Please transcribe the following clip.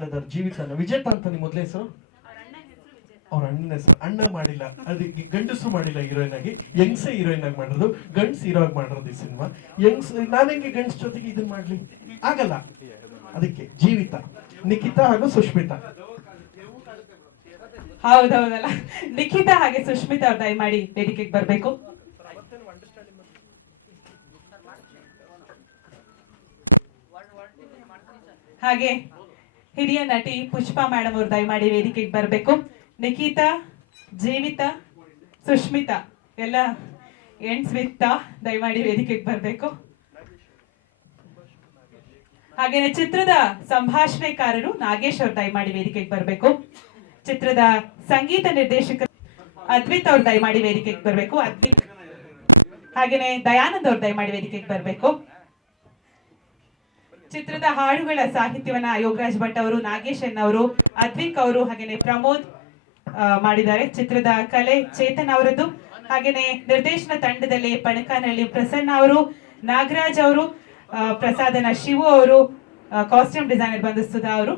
ಮಾಡಿದಾರೆ ಜೀವಿತನ. ವಿಜೇತ ಅಂತ ನಿಮ್ಮ ಮೊದಲೇ ಹೆಸರು? ಅವ್ರ ಅಣ್ಣನ ಹೆಸರು. ಅಣ್ಣ ಮಾಡಿಲ್ಲ, ಅದಕ್ಕೆ ಗಂಡಸರು ಮಾಡಿಲ್ಲ ಹೀರೋಯಿನ್ ಆಗಿ, ಯಂಗ್ಸೇ ಹೀರೋಯಿನ್ ಆಗಿ ಮಾಡಿರೋದು, ಗಂಡ್ಸ್ ಹೀರೋ ಆಗಿ ಮಾಡಿರೋದು ಈ ಸಿನಿಮಾ. ಯಂಗ್ಸ್ ನಾನು ಹೆಂಗೆ ಗಂಡ್ಸ್ ಜೊತೆಗೆ ಇದನ್ನ ಮಾಡ್ಲಿ, ಆಗಲ್ಲ. ಅದಕ್ಕೆ ಜೀವಿತ, ನಿಖಿತಾ ಹಾಗೂ ಸುಷ್ಮಿತಾ. ಹೌದೌದಲ್ಲ, ನಿಖಿತಾ ಹಾಗೆ ಸುಷ್ಮಿತಾ ಅವ್ರು ದಯಮಾಡಿ ವೇದಿಕೆಗೆ ಬರ್ಬೇಕು. ಹಾಗೆ ಹಿರಿಯ ನಟಿ ಪುಷ್ಪಾ ಮೇಡಮ್ ಅವರು ದಯಮಾಡಿ ವೇದಿಕೆಗೆ ಬರ್ಬೇಕು. ನಿಖಿತಾ, ಜೀವಿತಾ, ಸುಷ್ಮಿತಾ ಎಲ್ಲ ಎಂಡ್ಸ್ ವಿತ್ ದಯಮಾಡಿ ವೇದಿಕೆಗೆ ಬರ್ಬೇಕು. ಹಾಗೇನೆ ಚಿತ್ರದ ಸಂಭಾಷಣೆಕಾರರು ನಾಗೇಶ್ ಅವ್ರು ದಯಮಾಡಿ ವೇದಿಕೆಗೆ ಬರ್ಬೇಕು. ಚಿತ್ರದ ಸಂಗೀತ ನಿರ್ದೇಶಕ ಅದ್ವಿತ್ ಅವ್ರು ದಯಮಾಡಿ ವೇದಿಕೆಗೆ ಬರ್ಬೇಕು. ಅದ್ವಿತ್ ಹಾಗೇನೆ ದಯಾನಂದ್ ಅವ್ರು ದಯಮಾಡಿ ವೇದಿಕೆಗೆ ಬರ್ಬೇಕು. ಚಿತ್ರದ ಹಾಡುಗಳ ಸಾಹಿತ್ಯವನ್ನ ಯೋಗರಾಜ್ ಭಟ್ ಅವರು, ನಾಗೇಶ್ ಅವರು, ಅದ್ವಿಕ್ ಅವರು ಹಾಗೇನೆ ಪ್ರಮೋದ್ ಮಾಡಿದ್ದಾರೆ. ಚಿತ್ರದ ಕಲೆ ಚೇತನ್ ಅವರದ್ದು. ಹಾಗೇನೆ ನಿರ್ದೇಶನ ತಂಡದಲ್ಲಿ ಪಣಕಾನಹಳ್ಳಿ ಪ್ರಸನ್ನ ಅವರು, ನಾಗರಾಜ್ ಅವರು, ಪ್ರಸಾದನ ಶಿವು ಅವರು, ಕಾಸ್ಟ್ಯೂಮ್ ಡಿಸೈನರ್ ಬಂದು ಸುಧಾ ಅವರು,